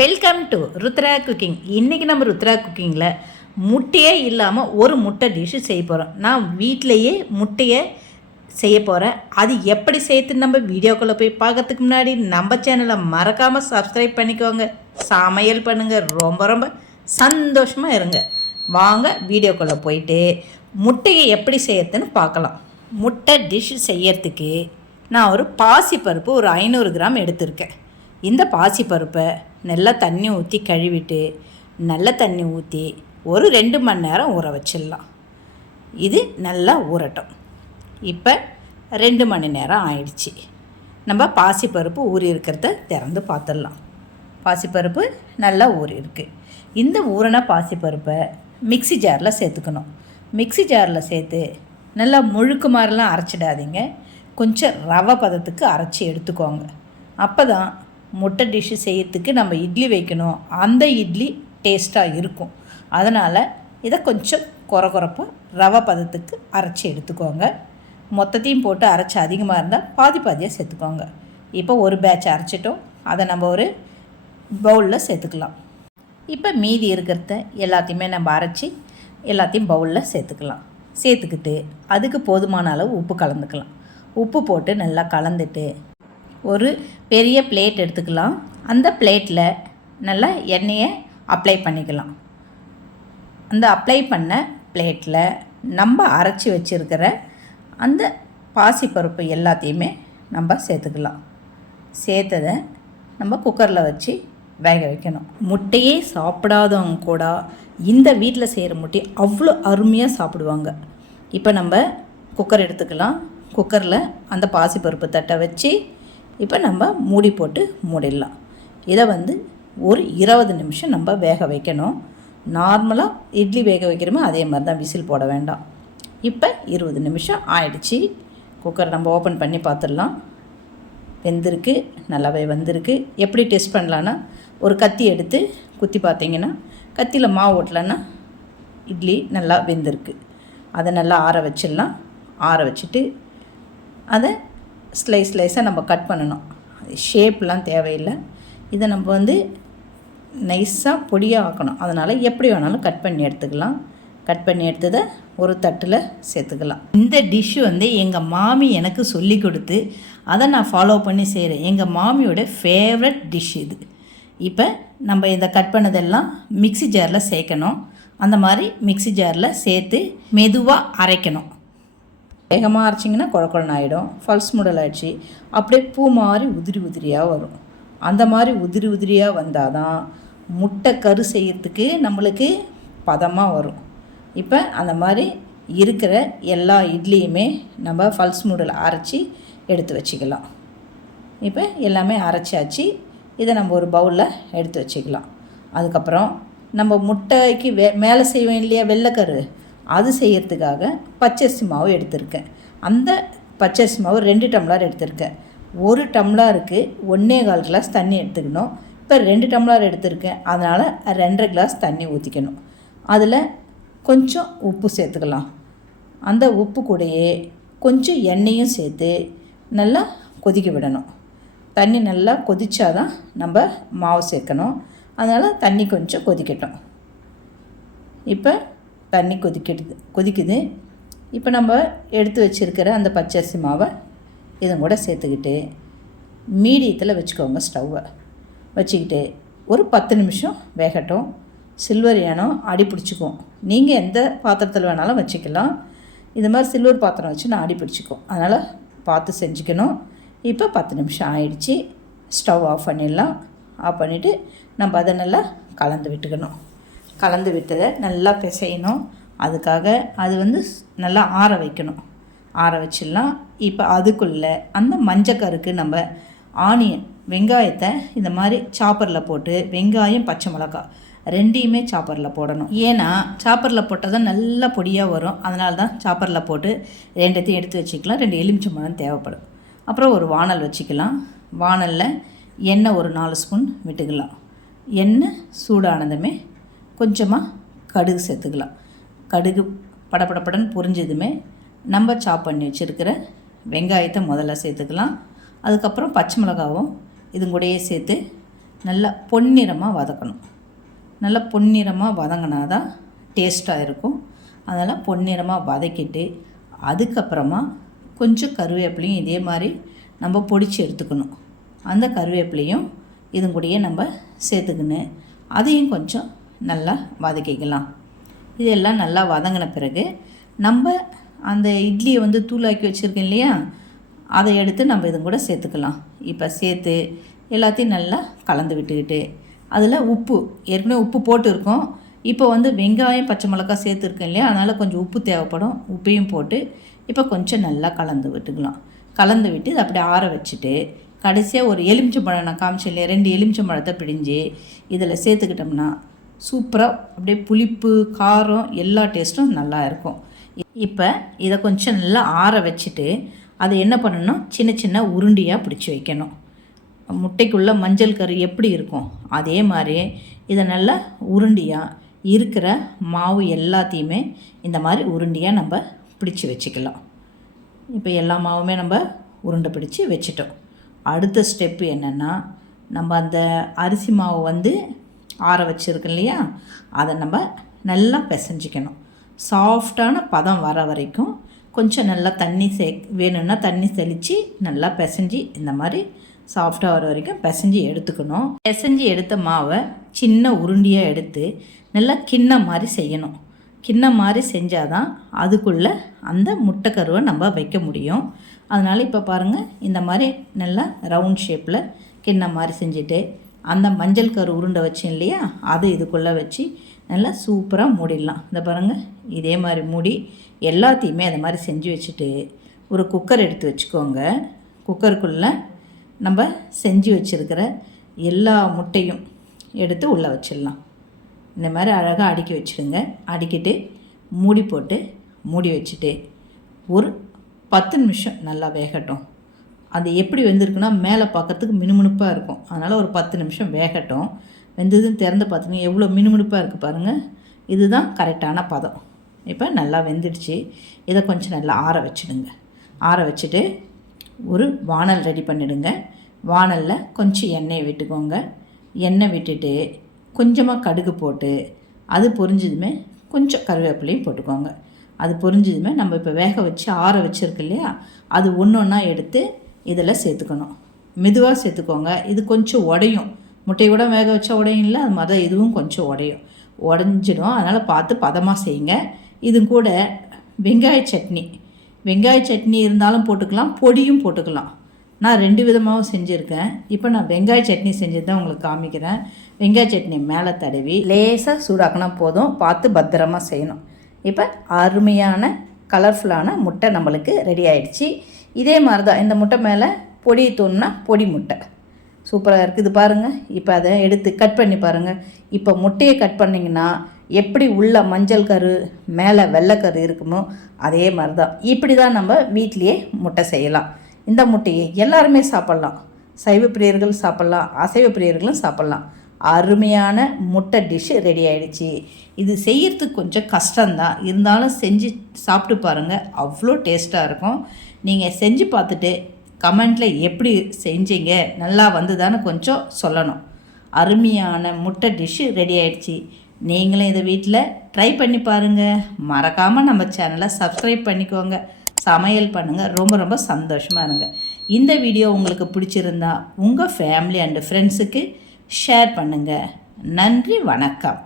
Welcome to Rudra cooking. இன்றைக்கி நம்ம ருத்ரா குக்கிங்கில் முட்டையே இல்லாமல் ஒரு முட்டை டிஷ்ஷு செய்ய போகிறோம். நான் வீட்டிலையே முட்டையை செய்ய போகிறேன். அது எப்படி செய்யறதுன்னு நம்ம வீடியோக்குள்ளே போய் பார்க்கறதுக்கு முன்னாடி நம்ம சேனலை மறக்காமல் சப்ஸ்கிரைப் பண்ணிக்கோங்க. சமையல் பண்ணுங்கள், ரொம்ப ரொம்ப சந்தோஷமாக இருங்க. வாங்க வீடியோக்குள்ளே போயிட்டு முட்டையை எப்படி செய்யறதுன்னு பார்க்கலாம். முட்டை டிஷ்ஷு செய்யறதுக்கு நான் ஒரு பாசிப்பருப்பு ஒரு 500 கிராம் எடுத்திருக்கேன். இந்த பாசிப்பருப்பை நல்லா தண்ணி ஊற்றி கழுவிட்டு நல்ல தண்ணி ஊற்றி ஒரு 2 மணி நேரம் ஊற வச்சிடலாம். இது நல்லா ஊறட்டும். இப்போ 2 மணி நேரம் ஆயிடுச்சு. நம்ம பாசிப்பருப்பு ஊறி இருக்கிறத திறந்து பார்த்துடலாம். பாசிப்பருப்பு நல்லா ஊறி இருக்குது. இந்த ஊறின பாசிப்பருப்பை மிக்ஸி ஜாரில் சேர்த்துக்கணும். மிக்ஸி ஜாரில் சேர்த்து நல்லா முழுக்கு மாதிரிலாம் அரைச்சிடாதீங்க. கொஞ்சம் ரவை பதத்துக்கு அரைச்சி எடுத்துக்கோங்க. அப்போ தான் முட்டை டிஷ்ஷு செய்யறதுக்கு நம்ம இட்லி வைக்கணும், அந்த இட்லி டேஸ்ட்டாக இருக்கும். அதனால் இதை கொஞ்சம் குறப்பாக ரவை பதத்துக்கு அரைச்சி எடுத்துக்கோங்க. மொத்தத்தையும் போட்டு அரைச்சி அதிகமாக இருந்தால் பாதியாக சேர்த்துக்கோங்க. இப்போ ஒரு பேட்ச் அரைச்சிட்டோம். அதை நம்ம ஒரு பவுலில் சேர்த்துக்கலாம். இப்போ மீதி இருக்கிறத எல்லாத்தையுமே நம்ம அரைச்சி எல்லாத்தையும் பவுலில் சேர்த்துக்கலாம். சேர்த்துக்கிட்டு அதுக்கு போதுமான அளவு உப்பு கலந்துக்கலாம். உப்பு போட்டு நல்லா கலந்துட்டு ஒரு பெரிய பிளேட் எடுத்துக்கலாம். அந்த பிளேட்டில் நல்லா எண்ணெயை அப்ளை பண்ணிக்கலாம். அந்த அப்ளை பண்ண பிளேட்டில் நம்ம அரைச்சி வச்சுருக்கிற அந்த பாசிப்பருப்பு எல்லாத்தையுமே நம்ம சேர்த்துக்கலாம். சேர்த்ததை நம்ம குக்கரில் வச்சு வேக வைக்கணும். முட்டையே சாப்பிடாதவங்க கூட இந்த வீட்டில் செய்கிற முட்டையை அவ்வளோ அருமையாக சாப்பிடுவாங்க. இப்போ நம்ம குக்கர் எடுத்துக்கலாம். குக்கரில் அந்த பாசிப்பருப்பு தட்டை வச்சு இப்போ நம்ம மூடி போட்டு மூடிடலாம். இதை ஒரு 20 நிமிஷம் நம்ம வேக வைக்கணும். நார்மலாக இட்லி வேக வைக்கிறோமோ அதே மாதிரி தான், விசில் போட வேண்டாம். இப்போ 20 நிமிஷம் ஆயிடுச்சு. குக்கர் நம்ம ஓப்பன் பண்ணி பார்த்துடலாம். வெந்திருக்கு, நல்லாவே வந்திருக்கு. எப்படி டெஸ்ட் பண்ணலான்னா ஒரு கத்தி எடுத்து குத்தி பார்த்தீங்கன்னா, கத்தியில் மாவு ஓட்டலைன்னா இட்லி நல்லா வெந்திருக்கு. அதை நல்லா ஆற வச்சிடலாம். ஆற வச்சுட்டு அதை ஸ்லைஸாக நம்ம கட் பண்ணணும். ஷேப்லாம் தேவையில்லை. இதை நம்ம நைஸாக பொடியாக ஆக்கணும். அதனால் எப்படி வேணாலும் கட் பண்ணி எடுத்துக்கலாம். கட் பண்ணி எடுத்ததை ஒரு தட்டில் சேர்த்துக்கலாம். இந்த டிஷ்ஷு எங்கள் மாமி எனக்கு சொல்லி கொடுத்து அதை நான் ஃபாலோ பண்ணி செய்கிறேன். எங்கள் மாமியோட ஃபேவரட் டிஷ் இது. இப்போ நம்ம இதை கட் பண்ணதெல்லாம் மிக்ஸி ஜாரில் சேர்க்கணும். அந்த மாதிரி மிக்ஸி ஜாரில் சேர்த்து மெதுவாக அரைக்கணும். வேகமாக அரைச்சிங்கன்னா குழக்குழன்னு ஆகிடும். ஃபல்ஸ் முடல் ஆகிடுச்சு. அப்படியே பூ மாதிரி உதிரியாக வரும். அந்த மாதிரி உதிரியாக வந்தால் தான் முட்டை கரு செய்யறதுக்கு நம்மளுக்கு பதமாக வரும். இப்போ அந்த மாதிரி இருக்கிற எல்லா இட்லியுமே நம்ம ஃபல்ஸ் முடல் அரைச்சி எடுத்து வச்சுக்கலாம். இப்போ எல்லாமே அரைச்சாச்சு. இதை நம்ம ஒரு பவுலில் எடுத்து வச்சுக்கலாம். அதுக்கப்புறம் நம்ம முட்டைக்கு மேலே செய்வோம் இல்லையா வெள்ளைக்கரு, அது செய்கிறதுக்காக பச்சரிசி மாவு எடுத்திருக்கேன். அந்த பச்சரிசி மாவு 2 டம்ளர் எடுத்திருக்கேன். 1 டம்ளருக்கு 1.25 கிளாஸ் தண்ணி எடுத்துக்கணும். இப்போ 2 டம்ளர் எடுத்திருக்கேன். அதனால் 2.5 கிளாஸ் தண்ணி ஊற்றிக்கணும். அதில் கொஞ்சம் உப்பு சேர்த்துக்கலாம். அந்த உப்பு கூடயே கொஞ்சம் எண்ணெயும் சேர்த்து நல்லா கொதிக்க விடணும். தண்ணி நல்லா கொதிச்சாதான் நம்ம மாவு சேர்க்கணும். அதனால் தண்ணி கொஞ்சம் கொதிக்கட்டும். இப்போ தண்ணி கொதிக்குது. இப்போ நம்ம எடுத்து வச்சுருக்கிற அந்த பச்சரிசி மாவை இதுவும் கூட சேர்த்துக்கிட்டு மீடியத்தில் வச்சுக்கோங்க. ஸ்டவ்வை வச்சுக்கிட்டு ஒரு 10 நிமிஷம் வேகட்டும். சில்வர் ஏனம் அடி பிடிச்சிக்கும். நீங்கள் எந்த பாத்திரத்தில் வேணாலும் வச்சுக்கலாம். இது மாதிரி சில்வர் பாத்திரம் வச்சு நான் அடி பிடிச்சிக்கும். அதனால் பார்த்து செஞ்சுக்கணும். இப்போ 10 நிமிஷம் ஆயிடுச்சு. ஸ்டவ் ஆஃப் பண்ணிடலாம். ஆஃப் பண்ணிவிட்டு நம்ம அதை நல்லா கலந்து விட்டுக்கணும். கலந்து விட்டதை நல்லா பிசையணும். அதுக்காக அது நல்லா ஆற வைக்கணும். ஆற வச்சிடலாம். இப்போ அதுக்குள்ளே அந்த மஞ்சக்கருக்கு நம்ம ஆனியன் வெங்காயத்தை இந்த மாதிரி சாப்பரில் போட்டு, வெங்காயம் பச்சை மிளகாய் 2யுமே சாப்பரில் போடணும். ஏன்னா சாப்பரில் போட்டால் தான் நல்லா பொடியாக வரும். அதனால தான் சாப்பரில் போட்டு 2த்தையும் எடுத்து வச்சுக்கலாம். 2 எலுமிச்சம்பழம் தேவைப்படும். அப்புறம் ஒரு வானல் வச்சுக்கலாம். வானலில் எண்ணெய் ஒரு 4 ஸ்பூன் விட்டுக்கலாம். எண்ணெய் சூடானதுமே கொஞ்சமாக கடுகு சேர்த்துக்கலாம். கடுகு படப்படன்னு பொரிஞ்சதுமே நம்ம சாப் பண்ணி வச்சுருக்கிற வெங்காயத்தை முதல்ல சேர்த்துக்கலாம். அதுக்கப்புறம் பச்சை மிளகாவும் இது கூடயே சேர்த்து நல்லா பொன்னிறமாக வதக்கணும். நல்லா பொன்னிறமாக வதங்கினா தான் டேஸ்ட்டாக இருக்கும். அதனால் பொன்னிறமாக வதக்கிட்டு அதுக்கப்புறமா கொஞ்சம் கருவேப்பிலையும் இதே மாதிரி நம்ம பொடிச்சு எடுத்துக்கணும். அந்த கருவேப்பிலையும் இதும் கூடயே நம்ம சேர்த்துக்கணும். அதையும் கொஞ்சம் நல்லா வதக்கிக்கலாம். இதெல்லாம் நல்லா வதங்கின பிறகு நம்ம அந்த இட்லியை தூளாக்கி வச்சுருக்கோம் இல்லையா, அதை எடுத்து நம்ம இது கூட சேர்த்துக்கலாம். இப்போ சேர்த்து எல்லாத்தையும் நல்லா கலந்து விட்டுக்கிட்டு அதில் உப்பு, ஏற்கனவே உப்பு போட்டுருக்கோம். இப்போ வெங்காயம் பச்சை மிளகாய் சேர்த்துருக்கேன் இல்லையா, அதனால் கொஞ்சம் உப்பு தேவைப்படும். உப்பையும் போட்டு இப்போ கொஞ்சம் நல்லா கலந்து விட்டுக்கலாம். கலந்து விட்டு இதை அப்படியே ஆற வச்சுட்டு கடைசியாக ஒரு எலுமிச்சம்பழம் நான் காமிச்சேன் இல்லையா, 2 எலுமிச்சம்பழத்தை பிழிஞ்சு இதில் சேர்த்துக்கிட்டோம்னா சூப்பராக அப்படியே புளிப்பு காரம் எல்லா டேஸ்ட்டும் நல்லா இருக்கும். இப்போ இதை கொஞ்சம் நல்லா ஆற வச்சுட்டு அதை என்ன பண்ணணும், சின்ன சின்ன உருண்டியாக பிடிச்சி வைக்கணும். முட்டைக்குள்ளே மஞ்சள் கரு எப்படி இருக்கும் அதே மாதிரி இதை நல்லா உருண்டியாக இருக்கிற மாவு எல்லாத்தையுமே இந்த மாதிரி உருண்டியாக நம்ம பிடிச்சி வச்சுக்கலாம். இப்போ எல்லா மாவுமே நம்ம உருண்டை பிடிச்சி வச்சிட்டோம். அடுத்த ஸ்டெப்பு என்னென்னா, நம்ம அந்த அரிசி மாவு ஆற வச்சுருக்கோம் இல்லையா, அதை நம்ம நல்லா பிசைஞ்சிக்கணும். சாஃப்டான பதம் வர வரைக்கும் கொஞ்சம் நல்லா தண்ணி வேணும்னா தண்ணி தெளித்து நல்லா பிசைஞ்சி இந்த மாதிரி சாஃப்டாக வர வரைக்கும் பிசைஞ்சி எடுத்துக்கணும். பிசைஞ்சி எடுத்த மாவை சின்ன உருண்டியாக எடுத்து நல்லா கிண்ணம் மாதிரி செய்யணும். கிண்ணம் மாதிரி செஞ்சால் தான் அதுக்குள்ளே அந்த முட்டைக்கருவை நம்ம வைக்க முடியும். அதனால் இப்போ பாருங்கள், இந்த மாதிரி நல்லா ரவுண்ட் ஷேப்பில் கிண்ணம் மாதிரி செஞ்சுட்டு அந்த மஞ்சள் கரு உருண்டை வச்சேன் இல்லையா, அதை இதுக்குள்ளே வச்சு நல்லா சூப்பராக மூடிடலாம். இந்த பாருங்கள், இதே மாதிரி மூடி எல்லாத்தையுமே அதை மாதிரி செஞ்சு வச்சுட்டு ஒரு குக்கர் எடுத்து வச்சுக்கோங்க. குக்கருக்குள்ளே நம்ம செஞ்சு வச்சுருக்கிற எல்லா முட்டையும் எடுத்து உள்ளே வச்சிடலாம். இந்த மாதிரி அழகாக அடுக்கி வச்சுடுங்க. அடுக்கிட்டு மூடி போட்டு மூடி வச்சுட்டு ஒரு 10 நிமிஷம் நல்லா வேகட்டும். அது எப்படி வெந்திருக்குன்னா மேலே பார்க்கறதுக்கு மினுமினுப்பாக இருக்கும். அதனால் ஒரு 10 நிமிஷம் வேகட்டும். வெந்ததுன்னு திறந்து பார்த்துங்க எவ்வளோ மினுமினுப்பாக இருக்குது பாருங்கள். இதுதான் கரெக்டான பதம். இப்போ நல்லா வெந்துடுச்சு. இதை கொஞ்சம் நல்லா ஆற வச்சுடுங்க. ஆற வச்சுட்டு ஒரு வானல் ரெடி பண்ணிவிடுங்க. வானலில் கொஞ்சம் எண்ணெயை விட்டுக்கோங்க. எண்ணெய் விட்டுட்டு கொஞ்சமாக கடுகு போட்டு அது பொரிஞ்சதுமே கொஞ்சம் கருவேப்பிலையும் போட்டுக்கோங்க. அது பொரிஞ்சதுமே நம்ம இப்போ வேக வச்சு ஆற வச்சுருக்கு இல்லையா, அது ஒன்று ஒன்றா எடுத்து இதில் சேர்த்துக்கணும். மெதுவாக சேர்த்துக்கோங்க. இது கொஞ்சம் உடையும். முட்டையை கூட வேக வச்சா உடையும் இல்லை, அது மாதிரி இதுவும் கொஞ்சம் உடஞ்சிடும். அதனால் பார்த்து பதமாக செய்யுங்க. இது கூட வெங்காய சட்னி இருந்தாலும் போட்டுக்கலாம், பொடியும் போட்டுக்கலாம். நான் 2 விதமாகவும் செஞ்சுருக்கேன். இப்போ நான் வெங்காய சட்னி செஞ்சது தான் உங்களுக்கு காமிக்கிறேன். வெங்காய சட்னி மேலே தடவி லேசாக சூடாக்கினா போதும். பார்த்து பத்திரமாக செய்யணும். இப்போ அருமையான கலர்ஃபுல்லான முட்டை நம்மளுக்கு ரெடி ஆகிடுச்சு. இதே மாதிரி தான் இந்த முட்டை மேலே பொடி தூணுனா பொடி முட்டை சூப்பராக இருக்குது பாருங்கள். இப்போ அதை எடுத்து கட் பண்ணி பாருங்கள். இப்போ முட்டையை கட் பண்ணிங்கன்னா எப்படி உள்ள மஞ்சள் கரு மேலே வெள்ளைக்கரு இருக்குமோ அதே மாதிரி தான். இப்படி தான் நம்ம வீட்லேயே முட்டை செய்யலாம். இந்த முட்டையை எல்லாருமே சாப்பிட்லாம். சைவ பிரியர்கள் சாப்பிட்லாம், அசைவ பிரியர்களும் சாப்பிட்லாம். அருமையான முட்டை டிஷ்ஷு ரெடி ஆகிடுச்சு. இது செய்யறதுக்கு கொஞ்சம் கஷ்டம்தான், இருந்தாலும் செஞ்சு சாப்பிட்டு பாருங்கள், அவ்வளோ டேஸ்ட்டாக இருக்கும். நீங்கள் செஞ்சு பார்த்துட்டு கமெண்ட்டில் எப்படி செஞ்சீங்க, நல்லா வந்ததான்னு கொஞ்சம் சொல்லணும். அருமையான முட்டை டிஷ்ஷு ரெடி ஆகிடுச்சு. நீங்களும் இதை வீட்டில் ட்ரை பண்ணி பாருங்கள். மறக்காமல் நம்ம சேனலை சப்ஸ்கிரைப் பண்ணிக்கோங்க. சமையல் பண்ணுங்கள். ரொம்ப ரொம்ப சந்தோஷமாக இருங்க. இந்த வீடியோ உங்களுக்கு பிடிச்சிருந்தா உங்கள் ஃபேமிலி அண்டு ஃப்ரெண்ட்ஸுக்கு ஷேர் பண்ணுங்கள். நன்றி, வணக்கம்.